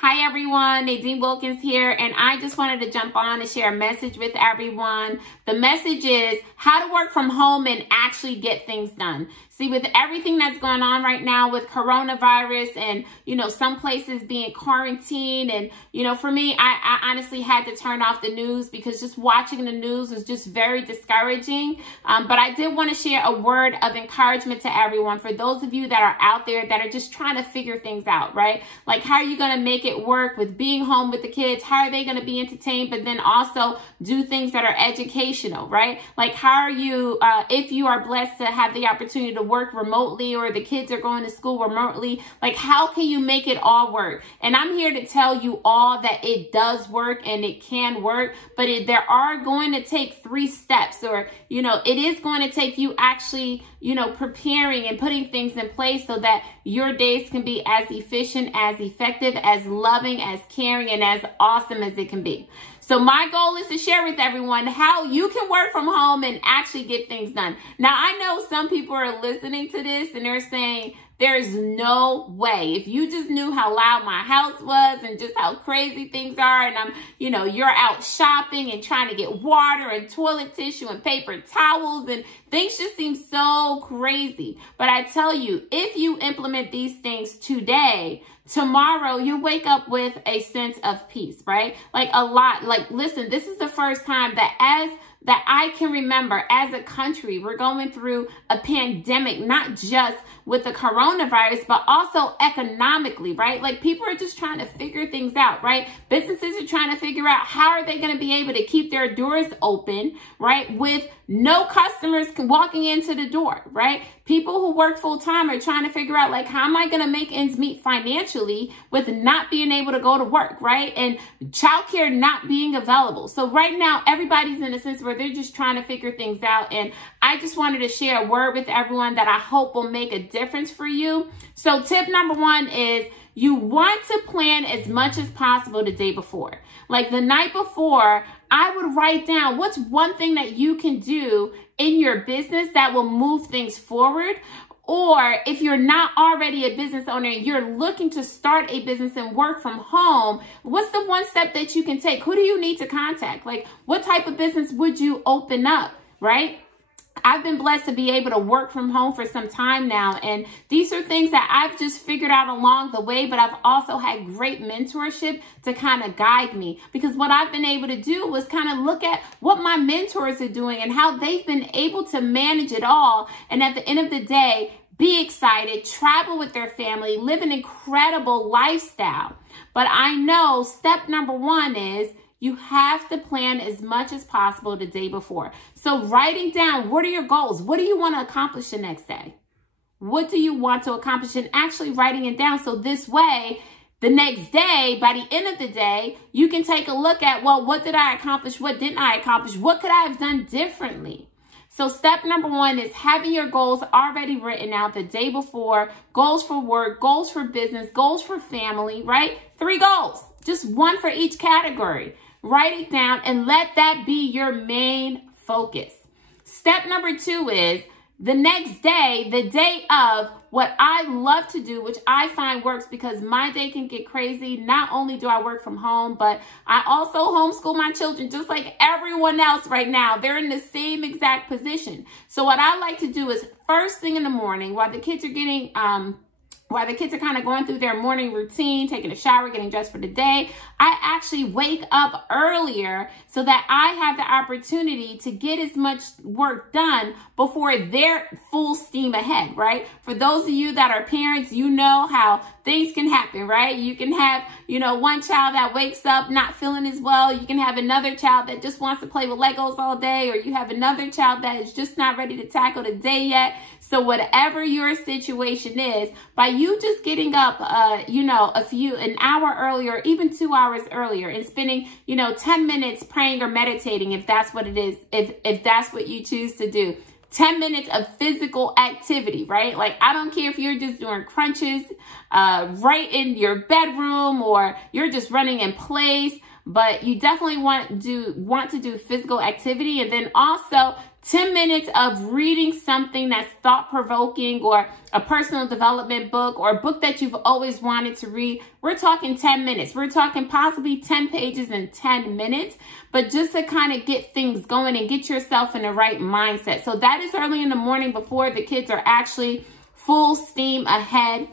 Hi everyone, Nadine Wilkins here, and I just wanted to jump on and share a message with everyone. The message is how to work from home and actually get things done. See, with everything that's going on right now with coronavirus and, some places being quarantined and, for me, I honestly had to turn off the news because just watching the news was just very discouraging. But I did want to share a word of encouragement to everyone for those of you that are out there that are just trying to figure things out, right? Like, how are you going to make it work with being home with the kids? How are they going to be entertained, but then also do things that are educational, right? Like, how are you, if you are blessed to have the opportunity to work remotely or the kids are going to school remotely, like, how can you make it all work? And I'm here to tell you all that it does work and it can work, but there are going to take 3 steps, or, it is going to take you actually, preparing and putting things in place so that your days can be as efficient, as effective, as loving, as caring, and as awesome as it can be. So my goal is to share with everyone how you can work from home and actually get things done. Now, I know some people are listening to this and they're saying, there's no way. If you just knew how loud my house was and just how crazy things are, and you're out shopping and trying to get water and toilet tissue and paper towels, and things just seem so crazy. But I tell you, if you implement these things today, tomorrow you wake up with a sense of peace, right? Listen, this is the first time that I can remember as a country, we're going through a pandemic, not just with the coronavirus, but also economically, right? Like, people are just trying to figure things out, right? Businesses are trying to figure out how are they going to be able to keep their doors open, right? With no customers walking into the door, right? People who work full time are trying to figure out, like, how am I going to make ends meet financially with not being able to go to work, right? And childcare not being available. So right now, everybody's in a sense where they're just trying to figure things out. And I just wanted to share a word with everyone that I hope will make a difference for you. So tip number 1 is you want to plan as much as possible the day before. Like, the night before, I would write down what's one thing that you can do in your business that will move things forward. Or if you're not already a business owner and you're looking to start a business and work from home, what's the one step that you can take? Who do you need to contact? Like, what type of business would you open up, right? I've been blessed to be able to work from home for some time now. And these are things that I've just figured out along the way, but I've also had great mentorship to kind of guide me, because what I've been able to do was kind of look at what my mentors are doing and how they've been able to manage it all. And at the end of the day, be excited, travel with their family, live an incredible lifestyle. But I know step number 1 is you have to plan as much as possible the day before. So writing down, what are your goals? What do you want to accomplish the next day? What do you want to accomplish? And actually writing it down. So this way, the next day, by the end of the day, you can take a look at, well, what did I accomplish? What didn't I accomplish? What could I have done differently? So step number 1 is having your goals already written out the day before. Goals for work, goals for business, goals for family, right? 3 goals, just 1 for each category. Write it down and let that be your main focus. Step number 2 is the next day, the day of, what I love to do, which I find works because my day can get crazy. Not only do I work from home, but I also homeschool my children just like everyone else right now. They're in the same exact position. So what I like to do is first thing in the morning while the kids are getting, kind of going through their morning routine, taking a shower, getting dressed for the day, I actually wake up earlier so that I have the opportunity to get as much work done before they're full steam ahead, right? For those of you that are parents, you know how things can happen, right? You can have, one child that wakes up not feeling as well. You can have another child that just wants to play with Legos all day, or you have another child that is just not ready to tackle the day yet. So whatever your situation is, by you just getting up, an hour earlier, even 2 hours earlier, and spending, 10 minutes praying or meditating, if that's what it is, if that's what you choose to do. 10 minutes of physical activity, right? Like, I don't care if you're just doing crunches right in your bedroom or you're just running in place. but you definitely want to do physical activity. And then also 10 minutes of reading something that's thought-provoking, or a personal development book, or a book that you've always wanted to read. We're talking 10 minutes. We're talking possibly 10 pages in 10 minutes, but just to kind of get things going and get yourself in the right mindset. So that is early in the morning before the kids are actually full steam ahead.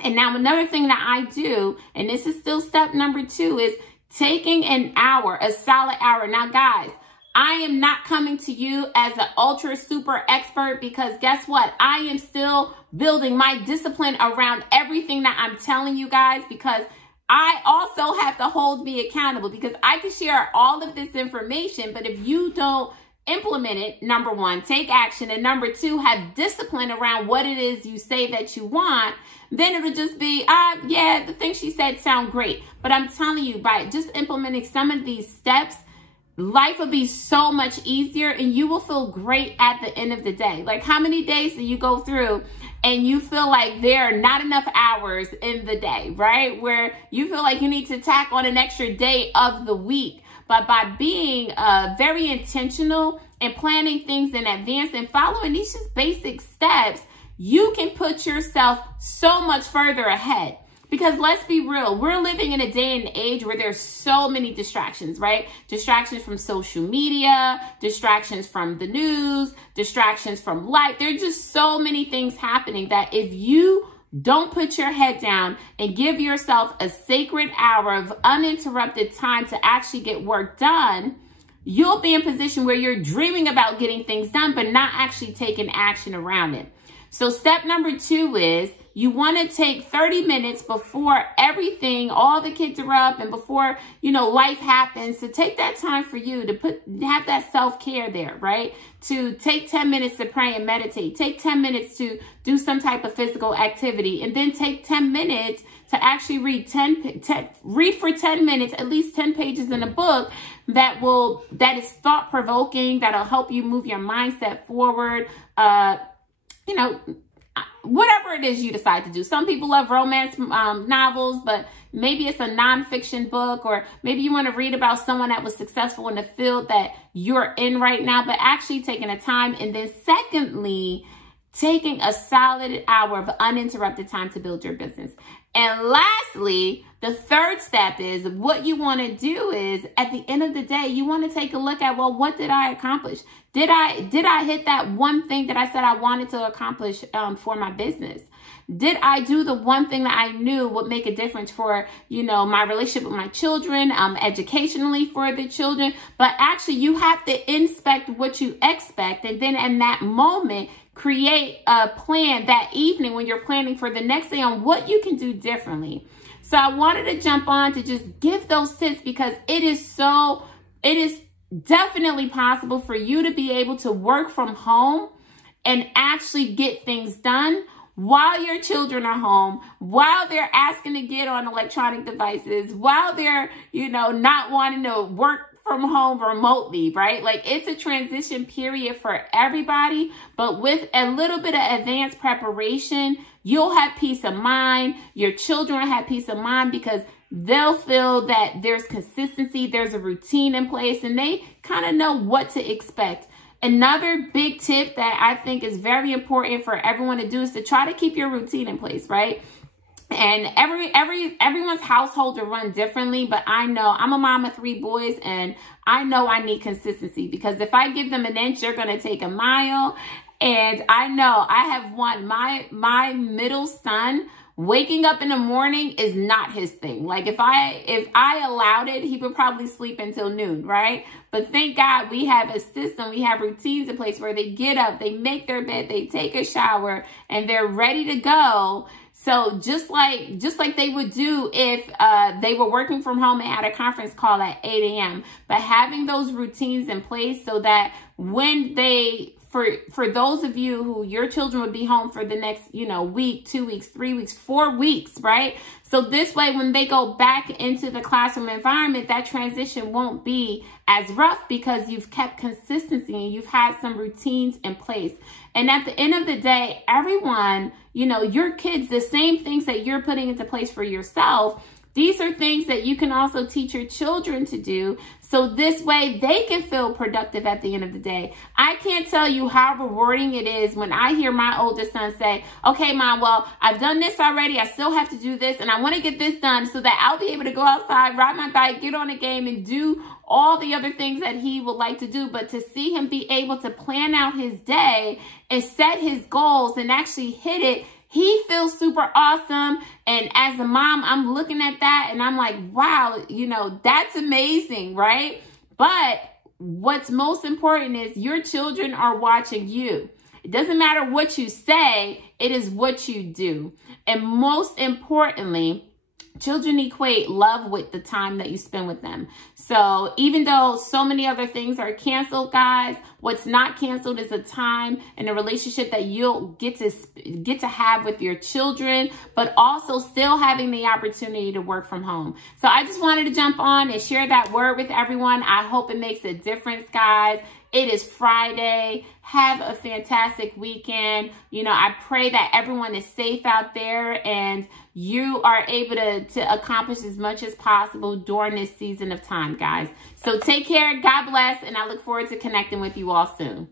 And now another thing that I do, and this is still step number 2, is taking an hour, a solid hour. Now, guys, I am not coming to you as an ultra super expert, because guess what? I am still building my discipline around everything that I'm telling you guys, because I also have to hold me accountable, because I can share all of this information, but if you don't implement it, number 1, take action, and number 2, have discipline around what it is you say that you want, then it'll just be, yeah, the things she said sound great. But I'm telling you, by just implementing some of these steps, life will be so much easier, and you will feel great at the end of the day. Like, how many days do you go through and you feel like there are not enough hours in the day, right? Where you feel like you need to tack on an extra day of the week. But by being very intentional and planning things in advance and following these just basic steps, you can put yourself so much further ahead. Because let's be real, we're living in a day and age where there's so many distractions, right? Distractions from social media, distractions from the news, distractions from life. There are just so many things happening that if you don't put your head down and give yourself a sacred hour of uninterrupted time to actually get work done, you'll be in a position where you're dreaming about getting things done, but not actually taking action around it. So step number 2 is you want to take 30 minutes before everything, all the kids are up, and before, life happens, to take that time for you to have that self-care there, right? To take 10 minutes to pray and meditate, take 10 minutes to do some type of physical activity, and then take 10 minutes to actually read read for 10 minutes, at least 10 pages in a book that is thought-provoking, that'll help you move your mindset forward. Whatever it is you decide to do. Some people love romance novels, but maybe it's a nonfiction book, or maybe you want to read about someone that was successful in the field that you're in right now, but actually taking a time. And then secondly, taking a solid hour of uninterrupted time to build your business. And lastly, the third step is what you want to do is, at the end of the day, you want to take a look at, well, what did I accomplish? Did I hit that one thing that I said I wanted to accomplish for my business? Did I do the one thing that I knew would make a difference for, my relationship with my children, educationally for the children? But actually, you have to inspect what you expect, and then in that moment, create a plan that evening when you're planning for the next day on what you can do differently. So I wanted to jump on to just give those tips, because it is definitely possible for you to be able to work from home and actually get things done while your children are home, while they're asking to get on electronic devices, while they're, not wanting to work from home remotely, right? Like, it's a transition period for everybody, but with a little bit of advanced preparation, you'll have peace of mind. Your children will have peace of mind, because they'll feel that there's consistency, there's a routine in place, and they kind of know what to expect. Another big tip that I think is very important for everyone to do is to try to keep your routine in place, right? And everyone's household will run differently, but I know I'm a mom of 3 boys, and I know I need consistency, because if I give them an inch, they're going to take a mile. And I know I have one, my middle son, waking up in the morning is not his thing. Like, if I allowed it, he would probably sleep until noon, right? But thank God we have a system, we have routines in place where they get up, they make their bed, they take a shower, and they're ready to go. So just like they would do if they were working from home and had a conference call at 8 a.m. But having those routines in place so that when for those of you who your children would be home for the next, week, 2 weeks, 3 weeks, 4 weeks, right? So this way, when they go back into the classroom environment, that transition won't be as rough, because you've kept consistency and you've had some routines in place. And at the end of the day, everyone, your kids, the same things that you're putting into place for yourself, These are things that you can also teach your children to do, so this way they can feel productive at the end of the day. I can't tell you how rewarding it is when I hear my oldest son say, okay, Mom, well, I've done this already. I still have to do this, and I want to get this done so that I'll be able to go outside, ride my bike, get on a game, and do all the other things that he would like to do. But to see him be able to plan out his day and set his goals and actually hit it, he feels super awesome. And as a mom, I'm looking at that and I'm like, wow, you know, that's amazing, right? But what's most important is your children are watching you. It doesn't matter what you say, it is what you do. And most importantly, children equate love with the time that you spend with them. So even though so many other things are canceled, guys, what's not canceled is a time and a relationship that you'll get to have with your children, but also still having the opportunity to work from home. So I just wanted to jump on and share that word with everyone. I hope it makes a difference, guys. It is Friday. Have a fantastic weekend. You know, I pray that everyone is safe out there and you are able to accomplish as much as possible during this season of time, guys. So take care. God bless. And I look forward to connecting with you all soon.